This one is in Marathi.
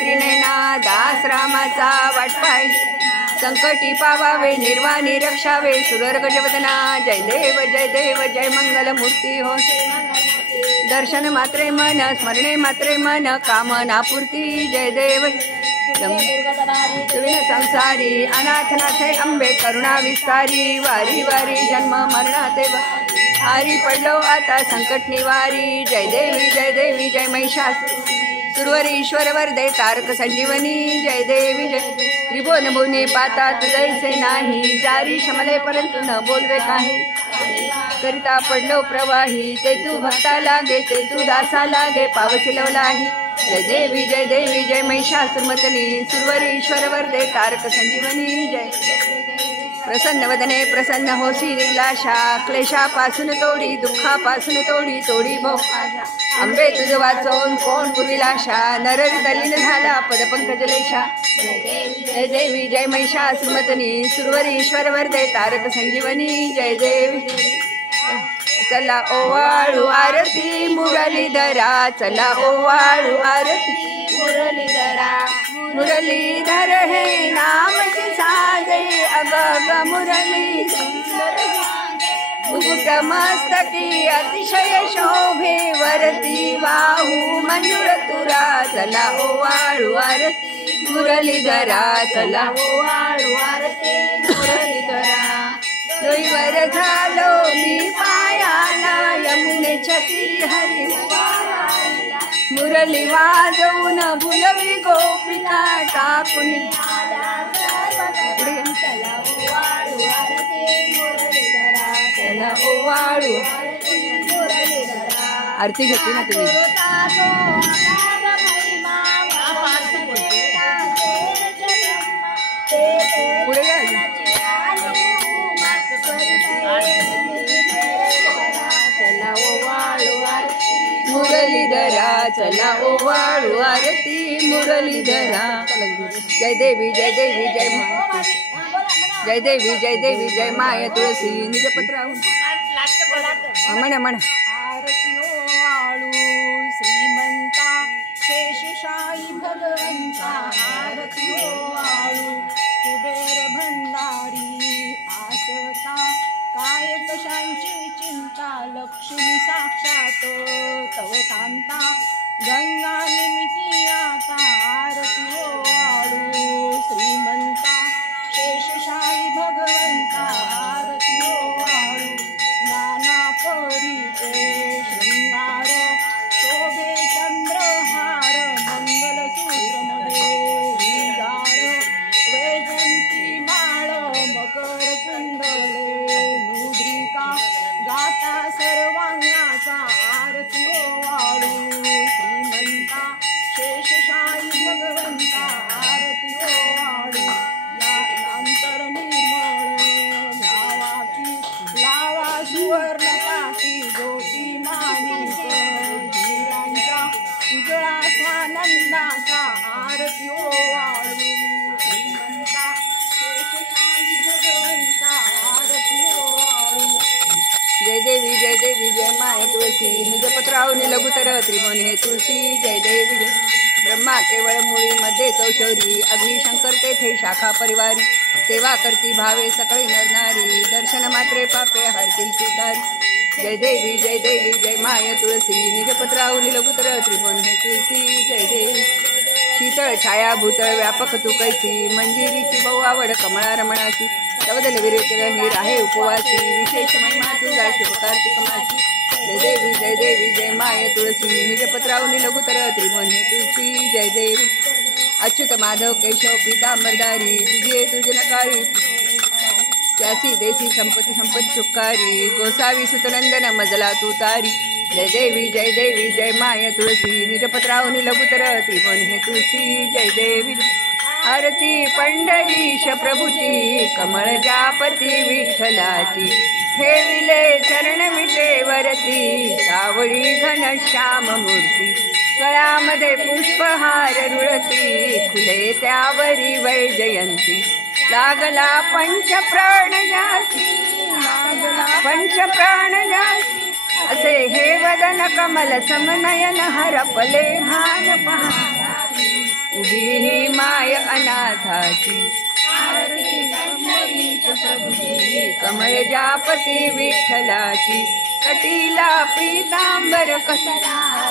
त्रिनयना दास रामाचा वाट पाय संकटी पावावे निर्वाणी रक्षावे सुरर गजवदना जय देव जय मंगल मूर्ती हो दर्शन मात्रे मन स्मरणे मात्रे मन कामना पूर्ती जय देव संसारी अनाथनाथे अंबे करुणा विस्तारी वारी वारी जन्म मरणाते हारी पडलो आता संकट निवारी जय देवी जय महिषासुर सुरवर ईश्वर वरदे तारक संजीवनी जय देवी जय त्रिभुवन भुवने पाता तुझैसे नाही जारी शमले परंतु न बोलवे काही करिता पडलो प्रवाही ते तू भक्ता लागे ते तू दासा लागे पावसी लवलाही जय देवी जय महिषासुरमर्दिनी सुरवर ईश्वर वरदे तारक संजीवनी जय प्रसन्न वदने प्रसन्न होशी निर्लाशा क्लेशापासून तोडी दुःखापासून तोडी भो अंबे तुझ वाचवून कोण पूर्विलाशा नररी तल्लीन झाला पदपंकजलेशा जय देवी जय महिषासुरमर्दिनी सुरवर ईश्वर वरदे तारक संजीवनी जय देवी चला ओवाळू आरती मुरलीधरा चला ओवाळू आरती मुरलीधरा मुरलीधर हे नामचे साजे अगग मुरली मुकुट मस्तकी अतिशय शोभे वरती वाहू मंजुळ तुरा चला ओवाळू आरती मुरलीधरा चला ओवाळू आरती मुरलीधरा डोईवर झालो मी पायाला यमुनेच्या तीरी हरी मुरली वाजवून भुलवी गोपिका टाकून चला ओवाळू आरती घेतली ना तुम्ही पुढे या चला ओवाळू आरती मुरलीधरा चला ओवाळू आरती मुरलीधरा जय देवी जय देवी जय माय तुळसी निजपत्राहून म्हणा आरती ओवाळू श्रीमंता शेषशाही भगवंता आरती ओवाळू कुबेर भंडारी आसता काय कशांची चिंता लक्ष्मी साक्षात तव कांता गंगा निमिती आता आरती ओवाळू श्रीमंता शेषशाही भगवंता आरती ओवाळू नाना परीचे शृंगार शोभे चंद्रहार मंगलसूत्रमध्ये विजार वैजंती माळ मकर कुंडले मुद्रिका गाता सर्वांगाचा आरती ओवाळू श्रीमंता शेषशाही भगवंता आरती ओवाळू अंतर निर्मळ लावा सुवर्ण काठी ज्योती माणिक हिरांचा उजळा स्वानंदाचा आरती ओवाळू श्रीमंता शेषशाही भगवंता आरती ओवाळू जय देवी जय माय तुळसी निजपत्रावनी लघुतर त्रिभुवन हे तुळसी जय देवी जय ब्रह्मा केवळ मुळी मध्ये चौशौरी अग्निशंकर तेथे शाखा परिवारी सेवा करती भावे सकळी नरनारी दर्शन मात्रे पापे हरतील तुतारी जय देवी जय माय तुळसी निजपत्रावनी लघुतर त्रिभुवन हे तुळसी जय देवी शीतळ छाया भूतळ व्यापक तू कैसी मंजिरीची बहु आवड कमळा रमणाची तवदल विरेचर ही राहे उपवासी विशेष महिमा तुझा शुभ कार्तिक मासी जय देवी जय माय तुळसी निजपत्रावनी लघुतर त्रिभुवन हे तुळसी जय देवी अच्युत माधव केशव पीतांबरधारी तुझे नकाळी त्यासी देसी संपत्ती सुखारी गोसावी सुतनंदन मजला तू तारी जय देवी जय माय तुळसी निजपत्रावनी लघुतर त्रिभुवन हे तुळसी जय देवी आरती पंढरीश प्रभूची कमळ जापती विठ्ठलाची ठेविले चरण विटेवरती सावळी घनश्याम मूर्ती गळ्यामध्ये पुष्पहार रुळती फुले त्यावरी वैजयंती लागला पंचप्राण जासी असे हे वदन कमल समनयन हरपले भान पहा उभी ही माय अनाथाची कमळ जापती विठ्ठलाची कटीला पीतांबर कसला